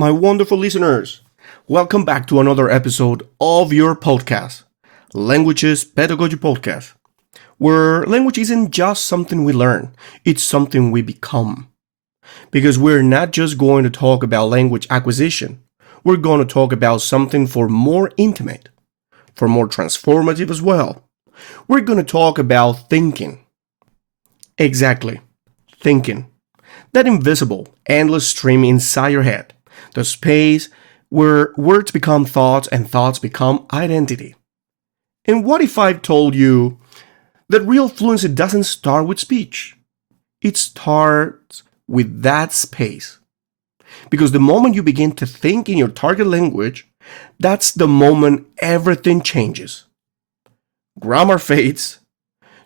my wonderful listeners. Welcome back to another episode of your podcast, Languages Pedagogy Podcast, where language isn't just something we learn, it's something we become. Because we're not just going to talk about language acquisition, we're going to talk about something for more intimate, for more transformative as well. We're going to talk about thinking. Exactly, thinking. That invisible, endless stream inside your head, the space where words become thoughts and thoughts become identity. And what if I told you that real fluency doesn't start with speech? It starts with that space. Because the moment you begin to think in your target language, that's the moment everything changes. Grammar fades,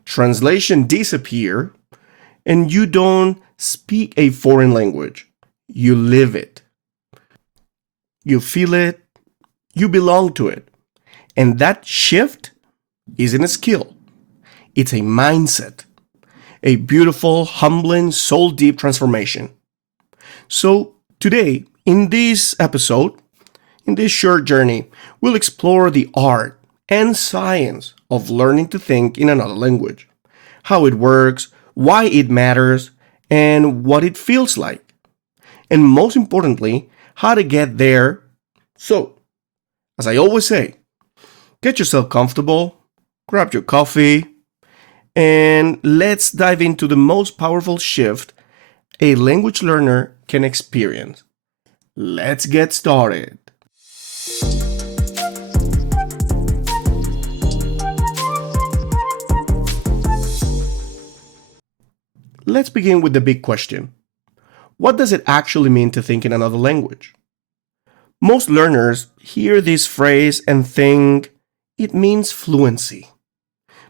translation disappears, and you don't speak a foreign language. You live it. You feel it. You belong to it. And that shift isn't a skill. It's a mindset. A beautiful, humbling, soul-deep transformation. So today, in this episode, in this short journey, we'll explore the art and science of learning to think in another language. How it works, why it matters, and what it feels like. And most importantly, how to get there. So, as I always say, get yourself comfortable, grab your coffee, and let's dive into the most powerful shift a language learner can experience. Let's get started. Let's begin with the big question. What does it actually mean to think in another language? Most learners hear this phrase and think it means fluency.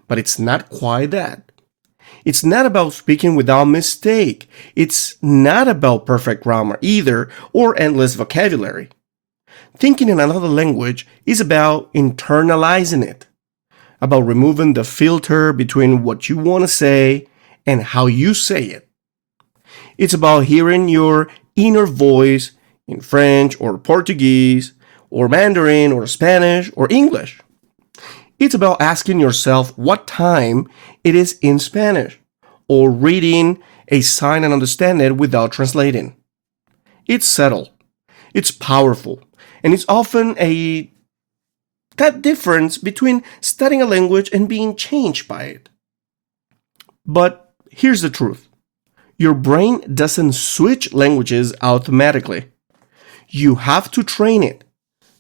But it's not quite that. It's not about speaking without mistake. It's not about perfect grammar either or endless vocabulary. Thinking in another language is about internalizing it, about removing the filter between what you want to say and how you say it. It's about hearing your inner voice in French or Portuguese or Mandarin or Spanish or English. It's about asking yourself what time it is in Spanish or reading a sign and understand it without translating. It's subtle, it's powerful, and it's often that difference between studying a language and being changed by it. But here's the truth. Your brain doesn't switch languages automatically. You have to train it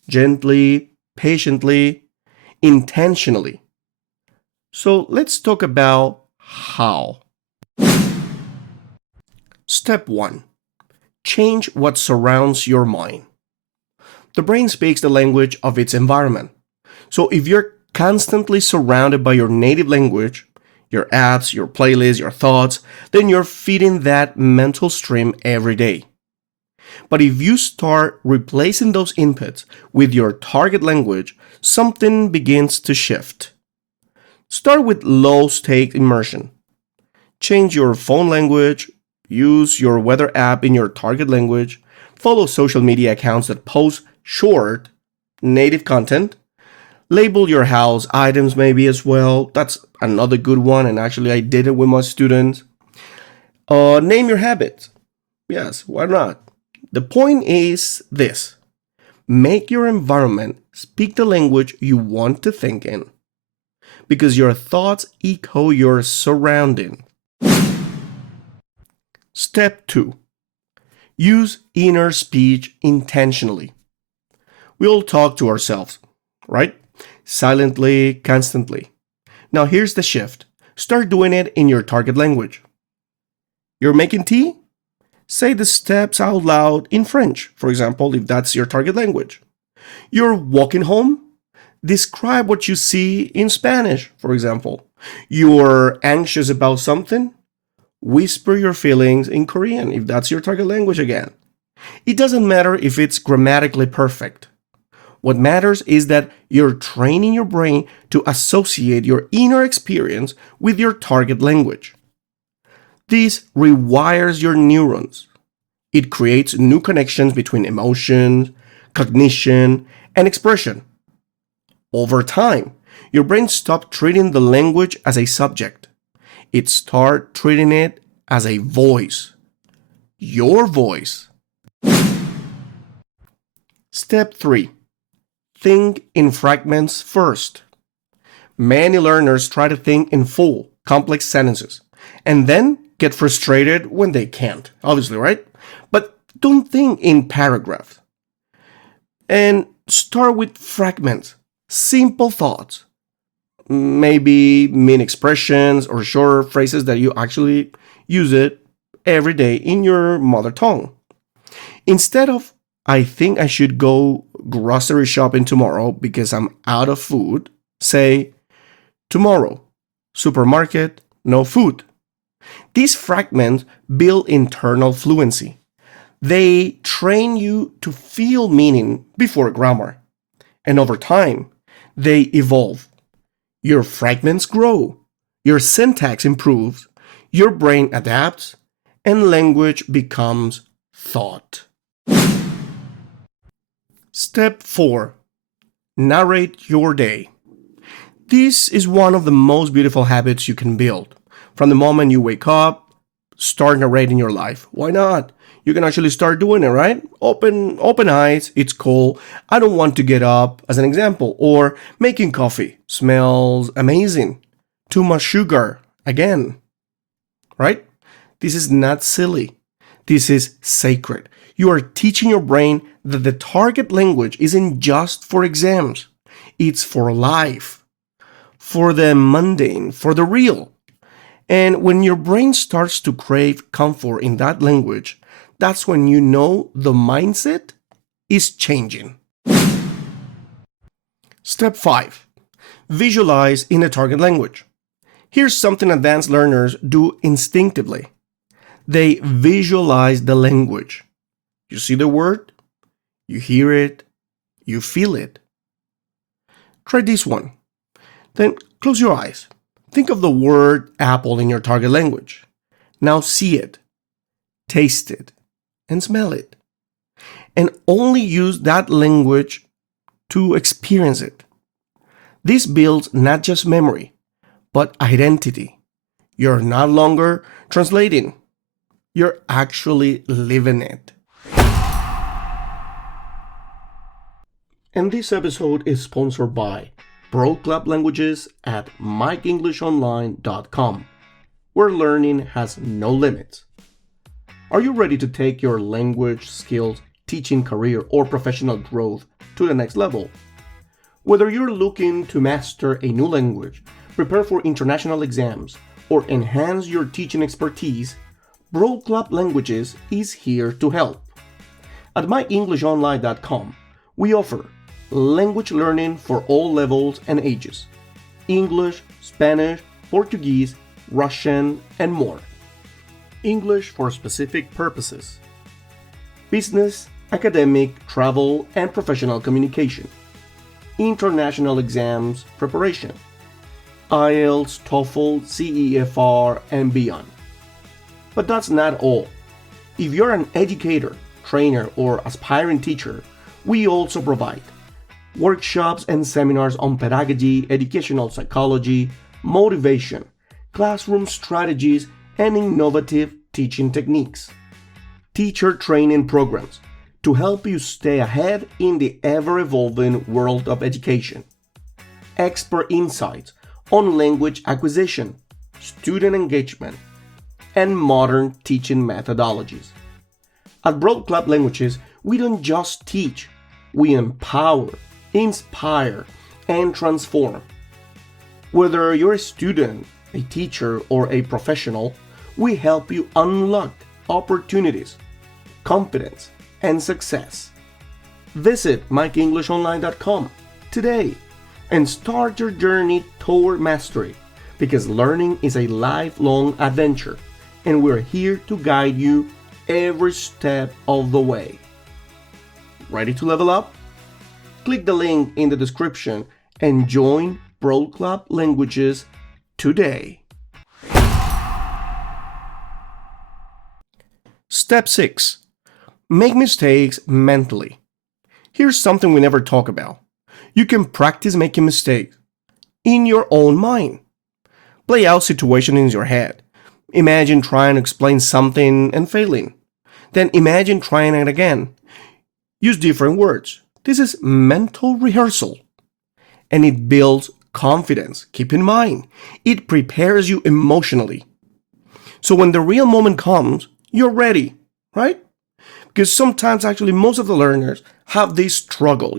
gently, patiently, intentionally. So let's talk about how. Step 1. Change what surrounds your mind. The brain speaks the language of its environment. So if you're constantly surrounded by your native language, your apps, your playlists, your thoughts, then you're feeding that mental stream every day. But if you start replacing those inputs with your target language, something begins to shift. Start with low-stake immersion. Change your phone language, use your weather app in your target language, follow social media accounts that post short, native content, label your house items maybe as well. That's another good one, and actually I did it with my students. Name your habits. Yes, why not? The point is this. Make your environment speak the language you want to think in. Because your thoughts echo your surrounding. Step 2. Use inner speech intentionally. We all talk to ourselves, right? Silently, constantly. Now here's the shift. Start doing it in your target language. You're making tea? Say the steps out loud in French, for example, if that's your target language. You're walking home? Describe what you see in Spanish, for example. You're anxious about something? Whisper your feelings in Korean, if that's your target language again. It doesn't matter if it's grammatically perfect. What matters is that you're training your brain to associate your inner experience with your target language. This rewires your neurons. It creates new connections between emotion, cognition, and expression. Over time, your brain stops treating the language as a subject. It starts treating it as a voice. Your voice. Step 3. Think in fragments first. Many learners try to think in full, complex sentences, and then get frustrated when they can't, obviously, right? But don't think in paragraphs. And start with fragments, simple thoughts, maybe mean expressions or short phrases that you actually use it every day in your mother tongue. Instead of, I think I should go grocery shopping tomorrow because I'm out of food, say, tomorrow, supermarket, no food. These fragments build internal fluency. They train you to feel meaning before grammar. And over time, they evolve. Your fragments grow, your syntax improves, your brain adapts, and language becomes thought. Step 4. Narrate your day. This is one of the most beautiful habits you can build. From the moment you wake up, start narrating your life. Why not? You can actually start doing it, right? Open eyes, it's cold. I don't want to get up, as an example. Or making coffee, smells amazing. Too much sugar, again. Right? This is not silly. This is sacred. You are teaching your brain that the target language isn't just for exams. It's for life. For the mundane, for the real. And when your brain starts to crave comfort in that language, that's when you know the mindset is changing. Step 5. Visualize in a target language. Here's something advanced learners do instinctively. They visualize the language. You see the word, you hear it, you feel it. Try this one. Then close your eyes. Think of the word apple in your target language. Now see it, taste it, and smell it. And only use that language to experience it. This builds not just memory, but identity. You're no longer translating. You're actually living it. And this episode is sponsored by Broad Club Languages at MikeEnglishOnline.com, where learning has no limits. Are you ready to take your language skills, teaching career, or professional growth to the next level? Whether you're looking to master a new language, prepare for international exams, or enhance your teaching expertise, Broad Club Languages is here to help. At MikeEnglishOnline.com, we offer language learning for all levels and ages: English, Spanish, Portuguese, Russian, and more. English for specific purposes: business, academic, travel, and professional communication. International exams preparation: IELTS, TOEFL, CEFR, and beyond. But that's not all. If you're an educator, trainer, or aspiring teacher, we also provide workshops and seminars on pedagogy, educational psychology, motivation, classroom strategies, and innovative teaching techniques. Teacher training programs to help you stay ahead in the ever-evolving world of education. Expert insights on language acquisition, student engagement, and modern teaching methodologies. At Broad Club Languages, we don't just teach, we empower, inspire, and transform. Whether you're a student, a teacher, or a professional, we help you unlock opportunities, competence, and success. Visit MikeEnglishOnline.com today and start your journey toward mastery, because learning is a lifelong adventure, and we're here to guide you every step of the way. Ready to level up? Click the link in the description and join Broad Club Languages today. Step 6. make mistakes mentally. Here's something we never talk about. You can practice making mistakes in your own mind. Play out situations in your head. Imagine trying to explain something and failing. Then imagine trying it again. Use different words. This is mental rehearsal. And it builds confidence. Keep in mind, it prepares you emotionally. So when the real moment comes, you're ready, right? Because sometimes actually most of the learners have this struggle,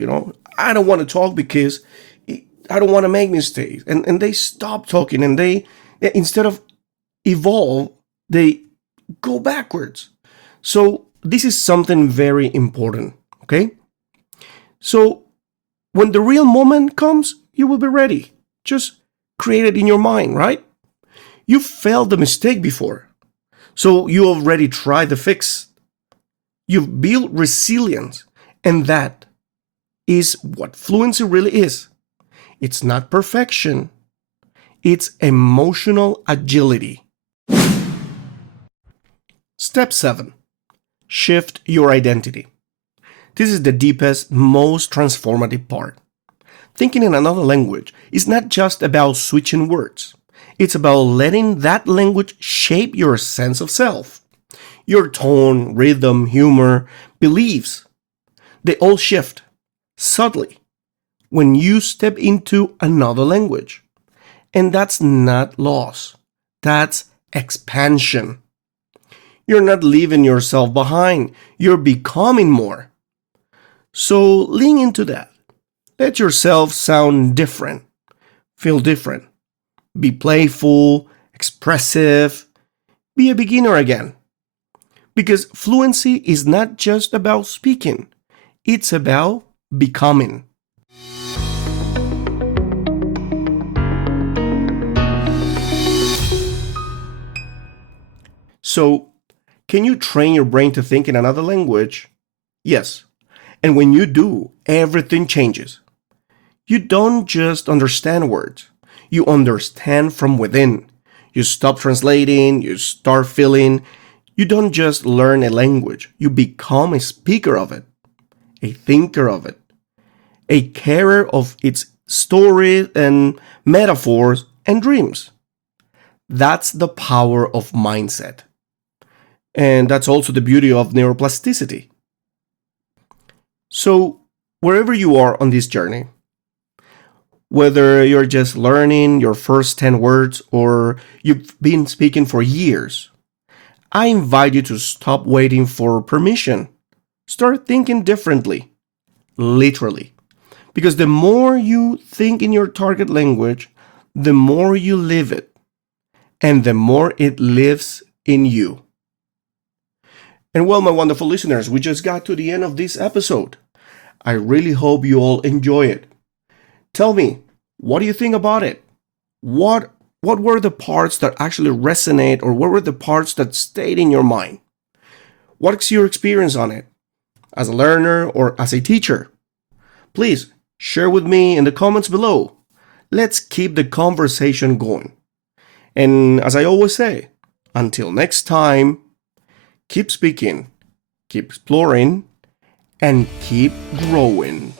I don't want to talk because I don't want to make mistakes. And they stop talking and they, instead of evolve, they go backwards. So this is something very important, okay? So when the real moment comes, you will be ready. Just create it in your mind, right? You failed the mistake before. So you already tried the fix. You've built resilience. And that is what fluency really is. It's not perfection. It's emotional agility. Step 7. Shift your identity. This is the deepest, most transformative part. Thinking in another language is not just about switching words. It's about letting that language shape your sense of self. Your tone, rhythm, humor, beliefs, they all shift subtly when you step into another language. And that's not loss. That's expansion. You're not leaving yourself behind. You're becoming more. So lean into that. Let yourself sound different. Feel different. Be playful, expressive. Be a beginner again. Because fluency is not just about speaking. It's about becoming. So, can you train your brain to think in another language? Yes. And when you do, everything changes. You don't just understand words. You understand from within. You stop translating, you start feeling. You don't just learn a language. You become a speaker of it, a thinker of it, a carer of its stories and metaphors and dreams. That's the power of mindset. And that's also the beauty of neuroplasticity. So, wherever you are on this journey, whether you're just learning your first 10 words or you've been speaking for years, I invite you to stop waiting for permission. Start thinking differently, literally. Because the more you think in your target language, the more you live it, and the more it lives in you. And well, my wonderful listeners, we just got to the end of this episode. I really hope you all enjoy it. Tell me, what do you think about it? What were the parts that actually resonate, or what were the parts that stayed in your mind? What's your experience on it? As a learner or as a teacher? Please share with me in the comments below. Let's keep the conversation going. And as I always say, until next time, keep speaking, keep exploring, and keep growing.